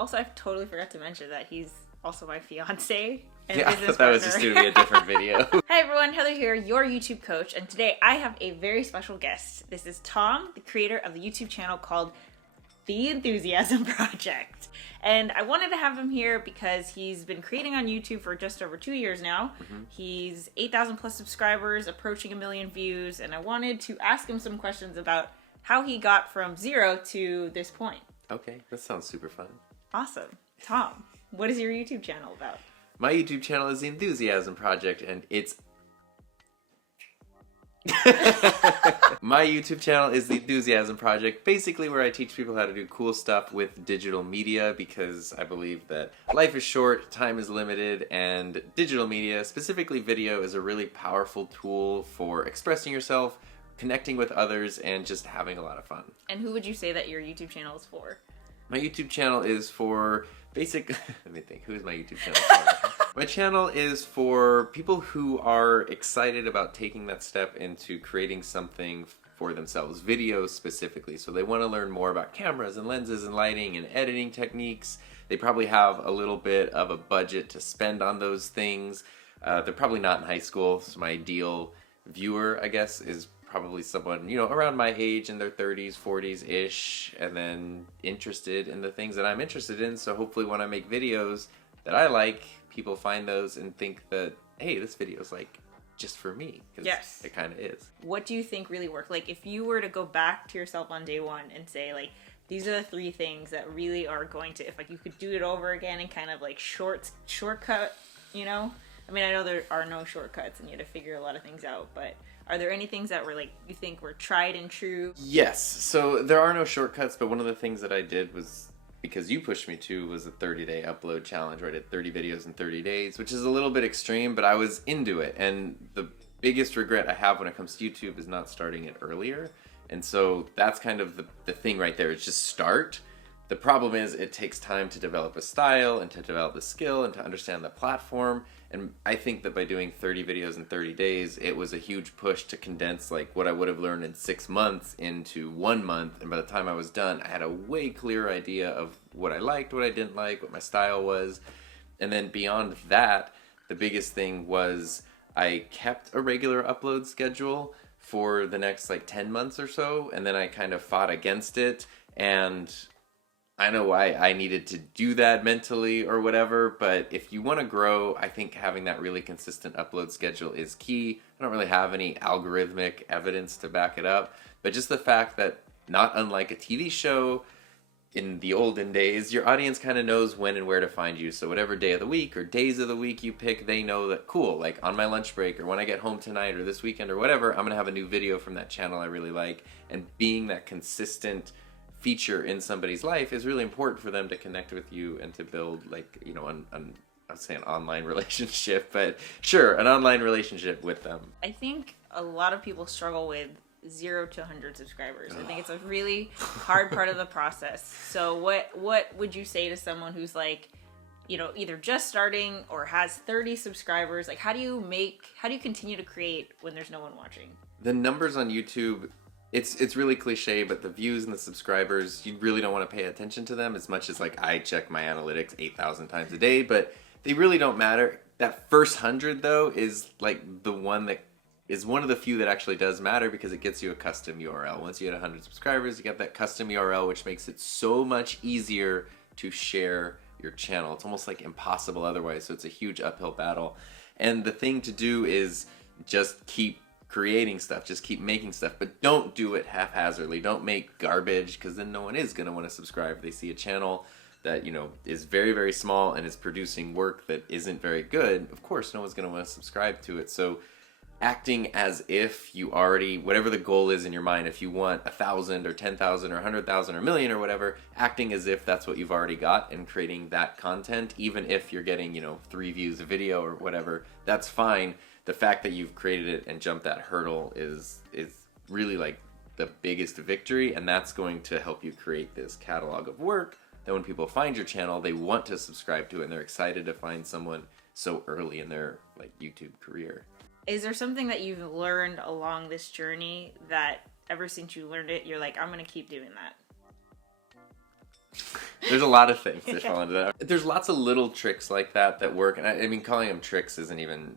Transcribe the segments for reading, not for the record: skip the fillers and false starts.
Also, I totally forgot to mention that he's also my fiance. Yeah, I thought that was just going to be a different video. Hi everyone, Heather here, your YouTube coach, and today I have a very special guest. This is Tom, the creator of the YouTube channel called The Enthusiasm Project. And I wanted to have him here because he's been creating on YouTube for just over 2 years now. He's 8,000 plus subscribers, approaching 1 million views, and I wanted to ask him some questions about how he got from 0 to this point. Okay, that sounds super fun. Awesome. Tom, what is your YouTube channel about? My YouTube channel is The Enthusiasm Project, and it's... My YouTube channel is The Enthusiasm Project, basically where I teach people how to do cool stuff with digital media, because I believe that life is short, time is limited, and digital media, specifically video, is a really powerful tool for expressing yourself, connecting with others, and just having a lot of fun. And who would you say that your YouTube channel is for? My YouTube channel is for basic... Let me think, who is my YouTube channel for? My channel is for people who are excited about taking that step into creating something for themselves, videos specifically. So they want to learn more about cameras and lenses and lighting and editing techniques. They probably have a little bit of a budget to spend on those things. They're probably not in high school, so my ideal viewer, I guess, is probably someone, you know, around my age, in their 30s, 40s-ish, and then interested in the things that I'm interested in. So hopefully when I make videos that I like, people find those and think that, hey, this video is like just for me. Yes. It kind of is. What do you think really worked? Like, if you were to go back to yourself on day one and say, like, these are the 3 things that really are going to, if like you could do it over again and kind of like shortcut, you know? I mean, I know there are no shortcuts and you had to figure a lot of things out, but are there any things that were like, you think were tried and true? Yes. So there are no shortcuts, but one of the things that I did was, because you pushed me to, was a 30-day upload challenge where I did 30 videos in 30 days, which is a little bit extreme, but I was into it. And the biggest regret I have when it comes to YouTube is not starting it earlier. And so that's kind of the thing right there, is just start. The problem is it takes time to develop a style and to develop a skill and to understand the platform. And I think that by doing 30 videos in 30 days, it was a huge push to condense like what I would have learned in 6 months into 1 month. And by the time I was done, I had a way clearer idea of what I liked, what I didn't like, what my style was. And then beyond that, the biggest thing was I kept a regular upload schedule for the next like 10 months or so. And then I kind of fought against it, and I know why I needed to do that mentally or whatever, but if you want to grow, I think having that really consistent upload schedule is key. I don't really have any algorithmic evidence to back it up, but just the fact that, not unlike a TV show in the olden days, your audience kind of knows when and where to find you. So whatever day of the week or days of the week you pick, they know that, cool, like on my lunch break or when I get home tonight or this weekend or whatever, I'm going to have a new video from that channel I really like. And being that consistent feature in somebody's life is really important for them to connect with you and to build, like, you know, I'd say an online relationship, but sure, an online relationship with them. I think a lot of people struggle with 0 to 100 subscribers. I think it's a really hard part of the process. So what would you say to someone who's like, you know, either just starting or has 30 subscribers? Like, how do you continue to create when there's no one watching? The numbers on YouTube, it's really cliche, but the views and the subscribers, you really don't want to pay attention to them as much as like I check my analytics 8,000 times a day, but they really don't matter. That first 100 though is like the one that is one of the few that actually does matter, because it gets you a custom URL. Once you get 100 subscribers, you get that custom URL, which makes it so much easier to share your channel. It's almost like impossible otherwise, so it's a huge uphill battle. And the thing to do is just keep creating stuff, just keep making stuff, but don't do it haphazardly. Don't make garbage, because then no one is going to want to subscribe if they see a channel that, you know, is very, very small and is producing work that isn't very good. Of course, no one's going to want to subscribe to it. So acting as if you already, whatever the goal is in your mind, if you want 1,000 or 10,000 or 100,000 or a million or whatever, acting as if that's what you've already got and creating that content, even if you're getting, you know, 3 views a video or whatever, that's fine. The fact that you've created it and jumped that hurdle is really like the biggest victory, and that's going to help you create this catalog of work that when people find your channel, they want to subscribe to it, and they're excited to find someone so early in their like YouTube career. Is there something that you've learned along this journey that ever since you learned it, you're like, I'm gonna keep doing that? There's a lot of things that fall into that. There's lots of little tricks like that work, and I mean, calling them tricks isn't even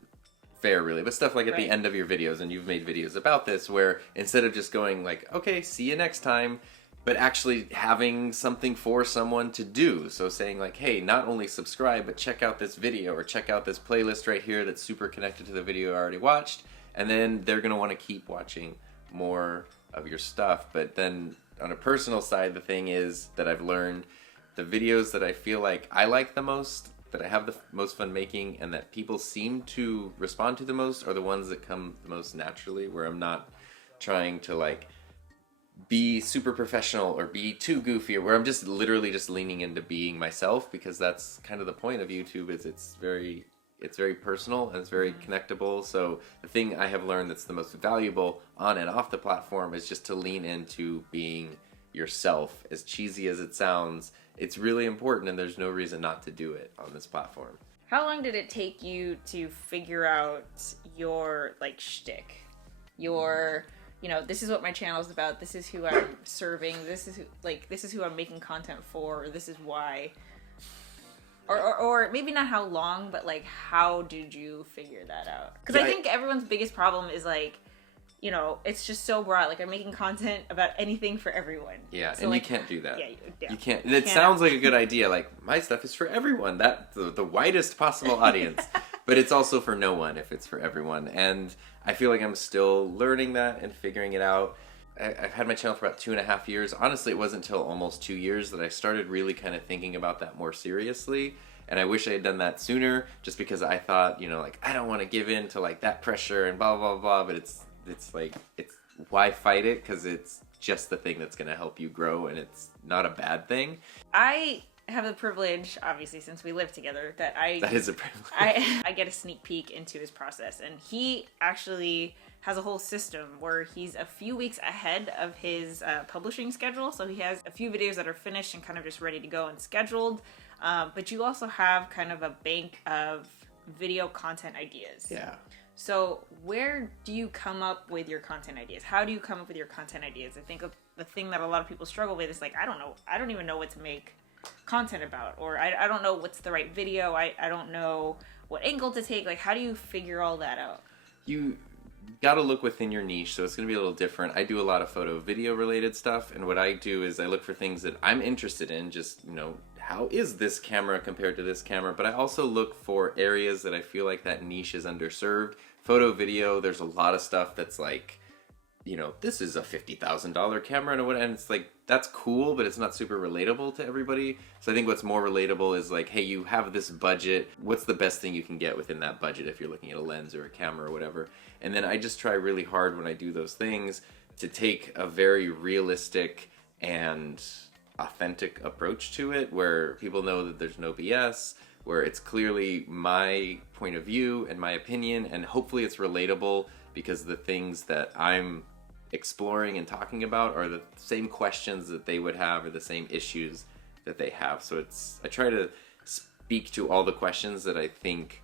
fair, really, but stuff like at the end of your videos, and you've made videos about this, where instead of just going like, okay, see you next time, but actually having something for someone to do. So saying like, hey, not only subscribe, but check out this video, or check out this playlist right here that's super connected to the video I already watched, and then they're going to want to keep watching more of your stuff. But then on a personal side, the thing is that I've learned the videos that I feel like I like the most, that I have the most fun making, and that people seem to respond to the most, are the ones that come the most naturally, where I'm not trying to like be super professional or be too goofy, or where I'm just literally just leaning into being myself, because that's kind of the point of YouTube, is it's very personal and it's very connectable. So the thing I have learned that's the most valuable on and off the platform is just to lean into being yourself. As cheesy as it sounds, it's really important, and there's no reason not to do it on this platform. How long did it take you to figure out your like shtick? Your, you know, this is what my channel is about, this is who I'm serving, this is who I'm making content for, or this is why. Or maybe not how long, but like, how did you figure that out? Because I think everyone's biggest problem is like, you know, it's just so broad. Like, I'm making content about anything for everyone. Yeah, so and like, you can't do that. Yeah, you can't. It sounds like a good idea. Like, my stuff is for everyone. That the widest possible audience. But it's also for no one if it's for everyone. And I feel like I'm still learning that and figuring it out. I've had my channel for about 2.5 years. Honestly, it wasn't until almost 2 years that I started really kind of thinking about that more seriously. And I wish I had done that sooner, just because I thought, you know, like, I don't want to give in to like that pressure and blah, blah, blah. But it's like, it's why fight it? Because it's just the thing that's going to help you grow, and it's not a bad thing. I have the privilege, obviously, since we live together, that is a privilege. I get a sneak peek into his process, and he actually has a whole system where he's a few weeks ahead of his publishing schedule. So he has a few videos that are finished and kind of just ready to go and scheduled. But you also have kind of a bank of video content ideas. Yeah. So where do you come up with your content ideas? How do you come up with your content ideas? I think the thing that a lot of people struggle with is like, I don't know. I don't even know what to make content about, or I don't know what's the right video. I don't know what angle to take. Like, how do you figure all that out? You got to look within your niche, so it's going to be a little different. I do a lot of photo video related stuff, and what I do is I look for things that I'm interested in, just, you know, how is this camera compared to this camera, but I also look for areas that I feel like that niche is underserved. Photo video, there's a lot of stuff that's like, you know, this is a $50,000 camera, and it's like, that's cool, but it's not super relatable to everybody. So I think what's more relatable is like, hey, you have this budget, what's the best thing you can get within that budget if you're looking at a lens or a camera or whatever. And then I just try really hard when I do those things to take a very realistic and authentic approach to it, where people know that there's no BS, where it's clearly my point of view and my opinion, and hopefully it's relatable, because the things that I'm exploring and talking about are the same questions that they would have, or the same issues that they have. So I try to speak to all the questions that I think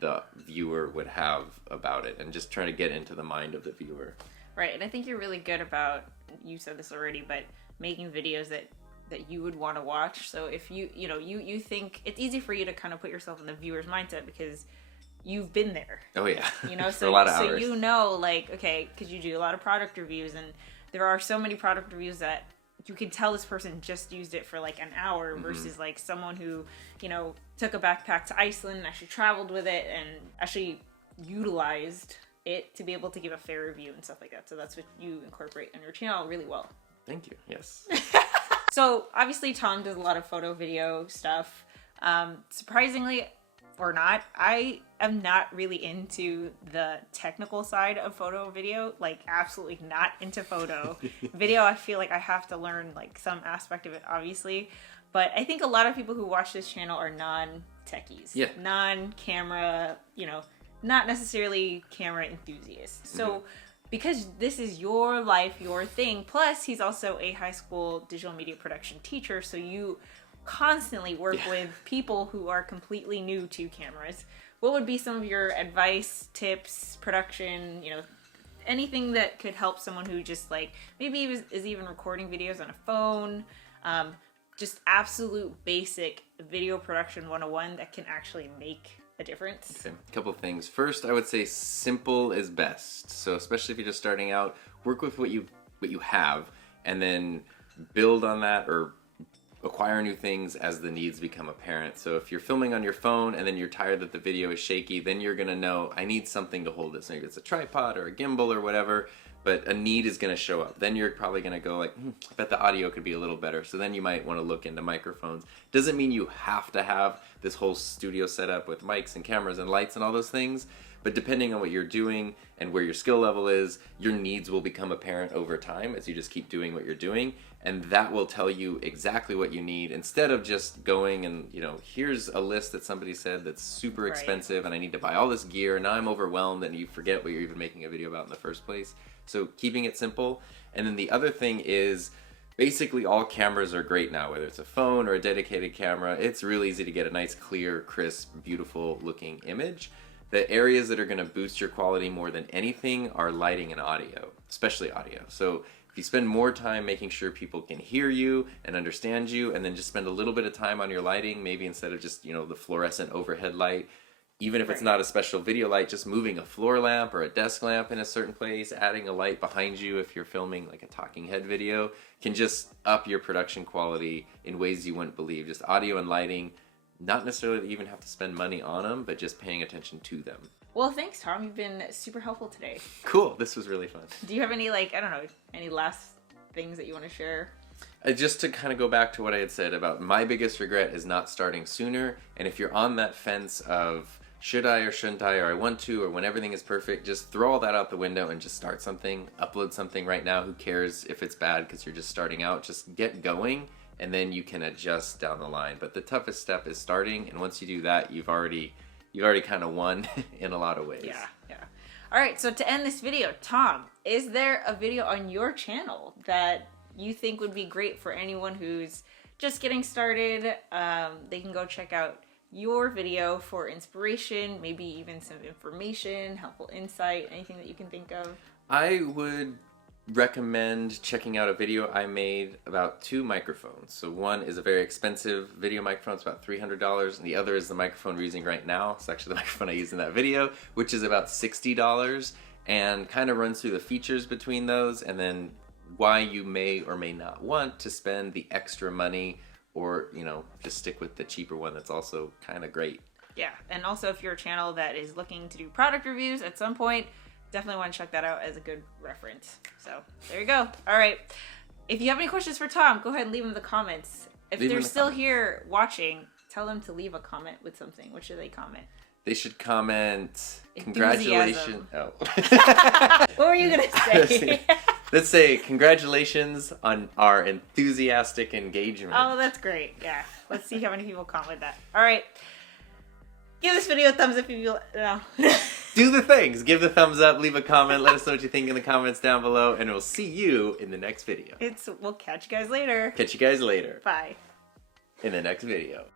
the viewer would have about it, and just try to get into the mind of the viewer. Right, and I think you're really good about, you said this already, but making videos that you would want to watch. So if you think it's easy for you to kind of put yourself in the viewer's mindset, because you've been there. Oh yeah. You know, so a lot of hours. So you know, like, okay, because you do a lot of product reviews, and there are so many product reviews that you can tell this person just used it for like an hour, versus like someone who, you know, took a backpack to Iceland and actually traveled with it and actually utilized it to be able to give a fair review and stuff like that. So that's what you incorporate on your channel really well. Thank you. Yes. So obviously Tom does a lot of photo video stuff. Surprisingly or not, I am not really into the technical side of photo video, like absolutely not into photo. Video, I feel like I have to learn like some aspect of it, obviously. But I think a lot of people who watch this channel are non-techies, non-camera, you know, not necessarily camera enthusiasts. So because this is your life, your thing, plus he's also a high school digital media production teacher, so you constantly work with people who are completely new to cameras. What would be some of your advice, tips, production, you know, anything that could help someone who just like maybe is even recording videos on a phone, just absolute basic video production 101 that can actually make a difference? Okay. A couple things. First, I would say simple is best. So especially if you're just starting out, work with what you have, and then build on that or acquire new things as the needs become apparent. So if you're filming on your phone and then you're tired that the video is shaky, then you're gonna know, I need something to hold this. Maybe it's a tripod or a gimbal or whatever, but a need is gonna show up. Then you're probably gonna go like, I bet the audio could be a little better. So then you might wanna look into microphones. Doesn't mean you have to have this whole studio setup with mics and cameras and lights and all those things, but depending on what you're doing and where your skill level is, your needs will become apparent over time as you just keep doing what you're doing. And that will tell you exactly what you need instead of just going and, here's a list that somebody said that's super expensive and I need to buy all this gear. Now I'm overwhelmed and you forget what you're even making a video about in the first place. So keeping it simple. And then the other thing is basically all cameras are great now, whether it's a phone or a dedicated camera. It's really easy to get a nice, clear, crisp, beautiful looking image. The areas that are going to boost your quality more than anything are lighting and audio, especially audio. So if you spend more time making sure people can hear you and understand you, and then just spend a little bit of time on your lighting, maybe instead of just, the fluorescent overhead light, even if it's not a special video light, just moving a floor lamp or a desk lamp in a certain place, adding a light behind you if you're filming like a talking head video, can just up your production quality in ways you wouldn't believe. Just audio and lighting. Not necessarily even have to spend money on them, but just paying attention to them. Well, thanks, Tom. You've been super helpful today. Cool. This was really fun. Do you have any, any last things that you want to share? Just to kind of go back to what I had said about my biggest regret is not starting sooner. And if you're on that fence of should I or shouldn't I, or I want to, or when everything is perfect, just throw all that out the window and just start something. Upload something right now. Who cares if it's bad because you're just starting out? Just get going. And then you can adjust down the line. But the toughest step is starting, and once you do that, you've already kind of won in a lot of ways. Yeah. All right, so to end this video, Tom, is there a video on your channel that you think would be great for anyone who's just getting started? They can go check out your video for inspiration, maybe even some information, helpful insight, anything that you can think of. I would recommend checking out a video I made about 2 microphones. So one is a very expensive video microphone, it's about $300, and the other is the microphone we're using right now. It's actually the microphone I used in that video, which is about $60, and kind of runs through the features between those and then why you may or may not want to spend the extra money or, just stick with the cheaper one that's also kind of great. Yeah, and also if you're a channel that is looking to do product reviews at some point, definitely want to check that out as a good reference. So there you go. All right. If you have any questions for Tom, go ahead and leave them in the comments. If they're still here watching, tell them to leave a comment with something. What should they comment? They should comment, congratulations. Oh. What were you going to say? Let's say, congratulations on our enthusiastic engagement. Oh, that's great. Yeah. Let's see how many people comment that. All right. Give this video a thumbs up if you... No. Do the things. Give the thumbs up, leave a comment, let us know what you think in the comments down below, and we'll see you in the next video. We'll catch you guys later. Catch you guys later. Bye. In the next video.